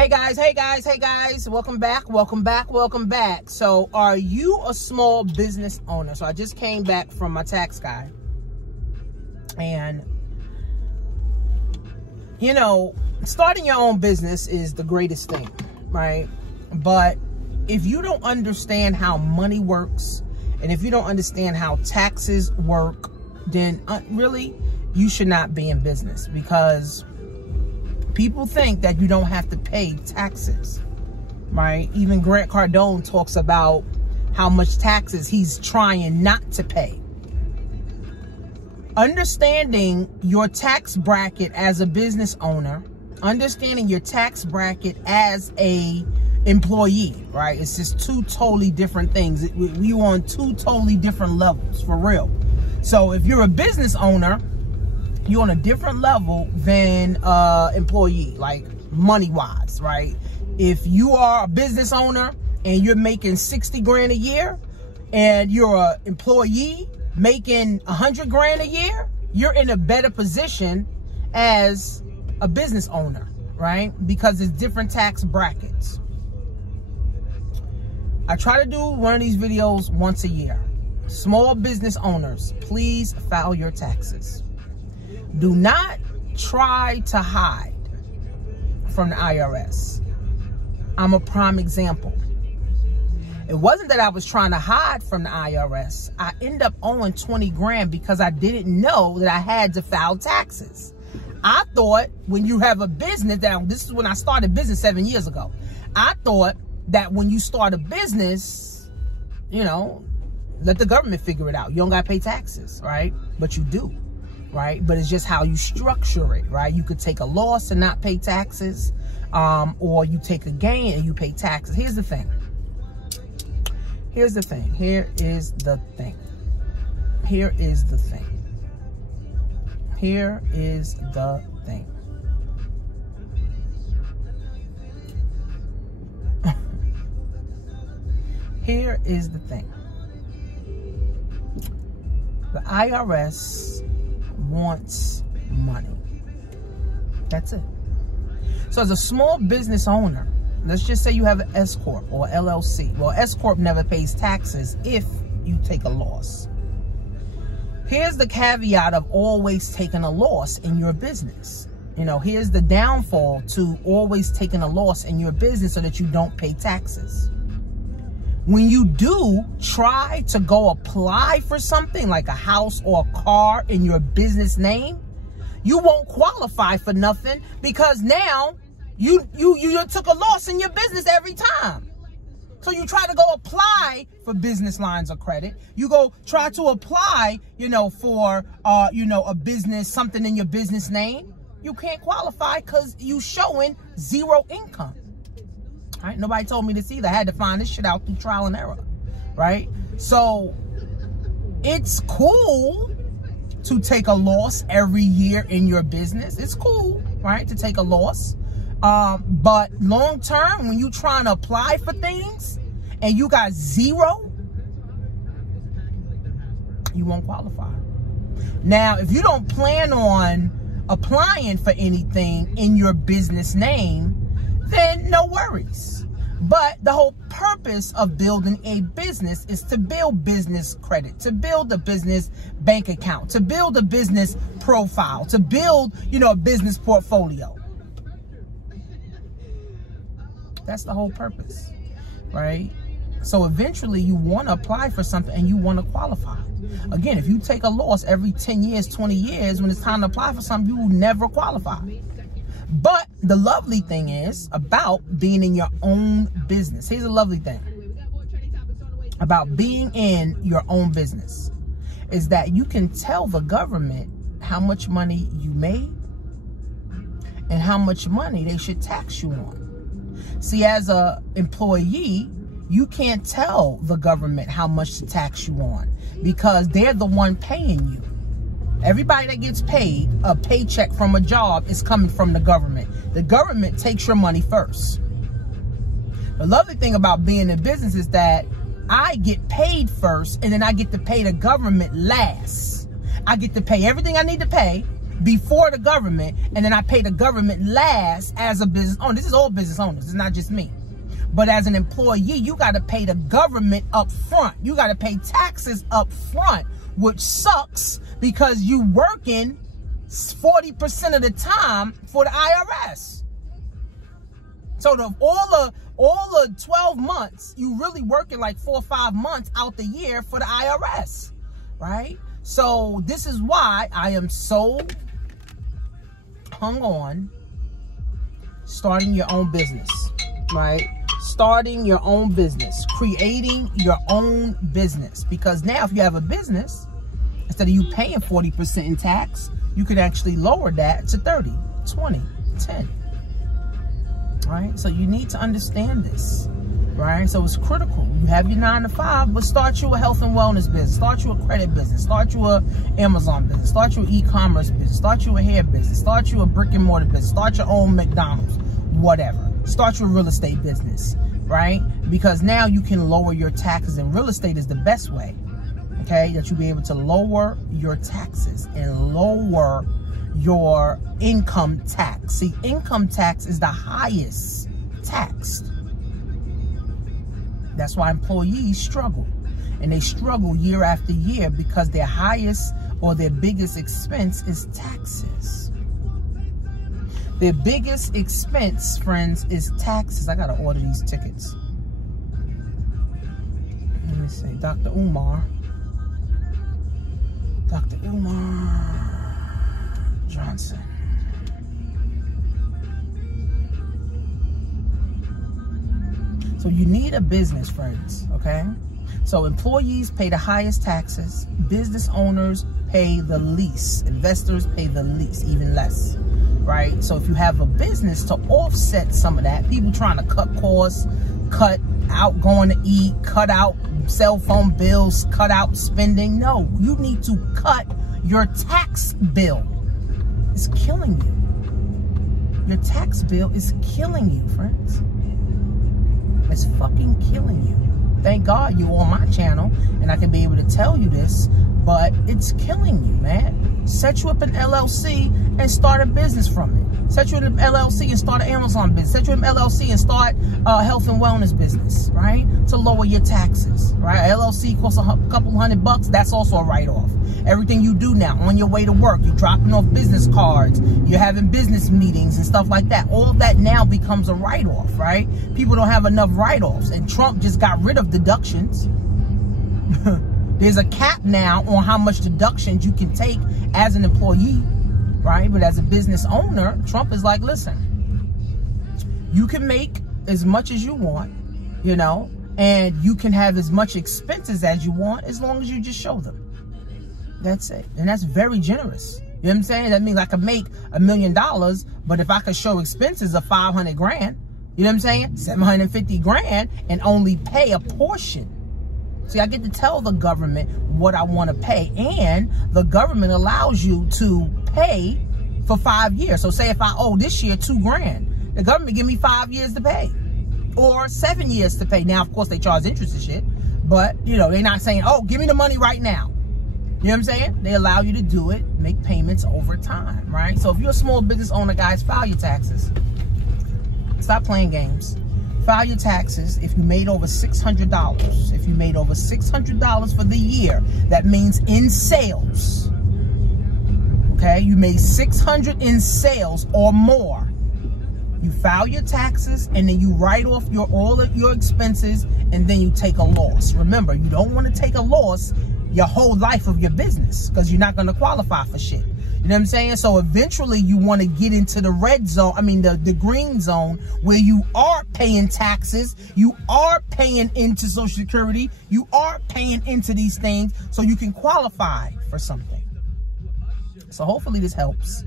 Hey guys, welcome back. So are you a small business owner? So I just came back from my tax guy, and you know, starting your own business is the greatest thing, right? But if you don't understand how money works, and if you don't understand how taxes work, then really you should not be in business, because people think that you don't have to pay taxes, right? Even Grant Cardone talks about how much taxes he's trying not to pay. Understanding your tax bracket as a business owner, understanding your tax bracket as a employee, right? It's just two totally different things. We're on two totally different levels, for real. So if you're a business owner, you're on a different level than employee, like money wise, right? If you are a business owner and you're making 60 grand a year, and you're an employee making 100 grand a year, you're in a better position as a business owner, right? Because it's different tax brackets. I try to do one of these videos once a year. Small business owners, please file your taxes. Do not try to hide from the IRS. I'm a prime example. It wasn't that I was trying to hide from the IRS. I ended up owing 20 grand because I didn't know that I had to file taxes. I thought when you have a business, this is when I started business 7 years ago. I thought that when you start a business, you know, let the government figure it out. You don't got to pay taxes, right? But you do. Right? But it's just how you structure it, right? You could take a loss and not pay taxes, or you take a gain and you pay taxes. Here's the thing. Here is the thing. Here is the thing. Here is the thing. Here is the thing. The IRS wants money. That's it. So as a small business owner, let's just say you have an S Corp or LLC. Well, S Corp never pays taxes if you take a loss. Here's the caveat of always taking a loss in your business. You know, here's the downfall to always taking a loss in your business so that you don't pay taxes. When you do try to go apply for something like a house or a car in your business name, you won't qualify for nothing, because now you took a loss in your business every time. So you try to go apply for business lines of credit. You go try to apply, you know, for, a business, something in your business name. You can't qualify because you showing zero income. Right? Nobody told me this either. I had to find this shit out through trial and error, right? So it's cool to take a loss every year in your business. It's cool, right, to take a loss. But long term, when you trying to apply for things and you got zero, you won't qualify. Now, if you don't plan on applying for anything in your business name, then no worries. But the whole purpose of building a business is to build business credit, to build a business bank account, to build a business profile, to build, a business portfolio. That's the whole purpose, right? So eventually you want to apply for something and you want to qualify. Again, if you take a loss every 10 years, 20 years, when it's time to apply for something, you will never qualify. But the lovely thing is about being in your own business. Here's a lovely thing about being in your own business is that you can tell the government how much money you made and how much money they should tax you on. See, as an employee, you can't tell the government how much to tax you on because they're the one paying you. Everybody that gets paid a paycheck from a job is coming from the government. The government takes your money first. The lovely thing about being in business is that I get paid first and then I get to pay the government last. I get to pay everything I need to pay before the government, and then I pay the government last as a business owner. This is all business owners. It's not just me. But as an employee, you got to pay the government up front. You got to pay taxes up front, which sucks because you working 40% of the time for the IRS. So all the 12 months, you really working like 4 or 5 months out the year for the IRS, right? So this is why I am so hung on starting your own business, right? Starting your own business, creating your own business. Because now if you have a business, instead of you paying 40% in tax, you could actually lower that to 30, 20, 10. Right? So you need to understand this, right? So it's critical. You have your 9 to 5, but start you a health and wellness business, start you a credit business, start you a Amazon business, start you an e-commerce business, start you a hair business, start you a brick and mortar business, start your own McDonald's, whatever. Start your real estate business, right? Because now you can lower your taxes, and real estate is the best way, okay? That you'll be able to lower your taxes and lower your income tax. See, income tax is the highest taxed. That's why employees struggle. And they struggle year after year because their highest or their biggest expense is taxes. Their biggest expense, friends, is taxes. I gotta order these tickets. Let me see. Dr. Umar Johnson. So you need a business, friends, okay? So employees pay the highest taxes. Business owners pay the least. Investors pay the least, even less, right? So if you have a business, to offset some of that, people trying to cut costs, cut out going to eat, cut out cell phone bills, cut out spending. No, you need to cut your tax bill. It's killing you. Your tax bill is killing you, friends. It's fucking killing you. Thank God you on my channel and I can be able to tell you this, but it's killing you, man. Set you up an LLC and start a business from it. Set you up an LLC and start an Amazon business. Set you up an LLC and start a health and wellness business, right? To lower your taxes, right? LLC costs a couple $100. That's also a write-off. Everything you do now on your way to work, you're dropping off business cards, you're having business meetings and stuff like that. All of that now becomes a write-off, right? People don't have enough write-offs, and Trump just got rid of deductions. There's a cap now on how much deductions you can take as an employee, right? But as a business owner, Trump is like, listen, you can make as much as you want, you know, and you can have as much expenses as you want as long as you just show them. That's it. And that's very generous. You know what I'm saying? That means I could make $1 million, but if I could show expenses of 500 grand, you know what I'm saying? 750 grand and only pay a portion. See, I get to tell the government what I want to pay, and the government allows you to pay for 5 years. So say if I owe this year 2 grand, the government give me 5 years to pay or 7 years to pay. Now, of course, they charge interest and shit, but you know, they're not saying, oh, give me the money right now. You know what I'm saying? They allow you to do it, make payments over time, right? So if you're a small business owner, guys, file your taxes. Stop playing games. File your taxes. If you made over $600, if you made over $600 for the year, that means in sales, okay? You made $600 in sales or more. You file your taxes, and then you write off all of your expenses, and then you take a loss. Remember, you don't want to take a loss your whole life of your business, because you're not going to qualify for shit. You know what I'm saying? So eventually you want to get into the red zone, I mean the green zone, where you are paying taxes, you are paying into Social Security, you are paying into these things so you can qualify for something. So hopefully this helps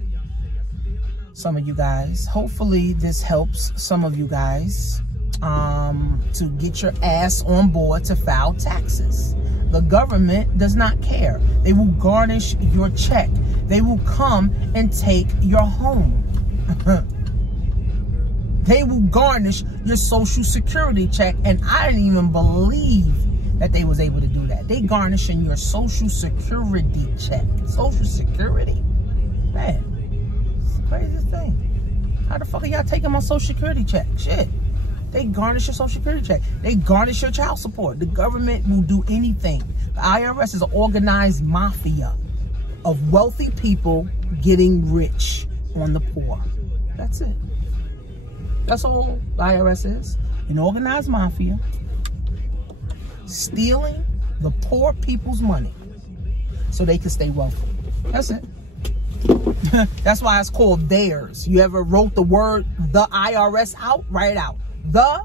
some of you guys. Hopefully this helps some of you guys to get your ass on board to file taxes. The government does not care. They will garnish your check. They will come and take your home. They will garnish your Social Security check. And I didn't even believe that they was able to do that. They garnishing your Social Security check. Social Security? Man, it's the craziest thing. How the fuck are y'all taking my Social Security check? Shit. They garnish your Social Security check. They garnish your child support. The government will do anything. The IRS is an organized mafia of wealthy people getting rich on the poor. That's it. That's all the IRS is. An organized mafia stealing the poor people's money so they can stay wealthy. That's it. That's why it's called theirs. You ever wrote the word the IRS out? Write it out. The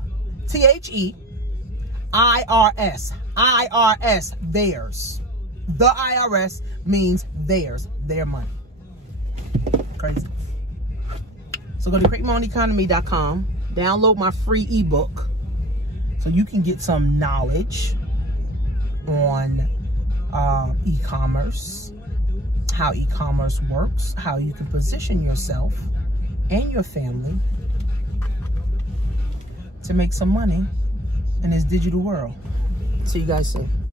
THEIRS. IRS. Theirs. The IRS means theirs. Their money. Crazy. So go to createmyownEconomy.com. Download my free ebook so you can get some knowledge on e-commerce, how e-commerce works, how you can position yourself and your family to make some money in this digital world. See you guys soon.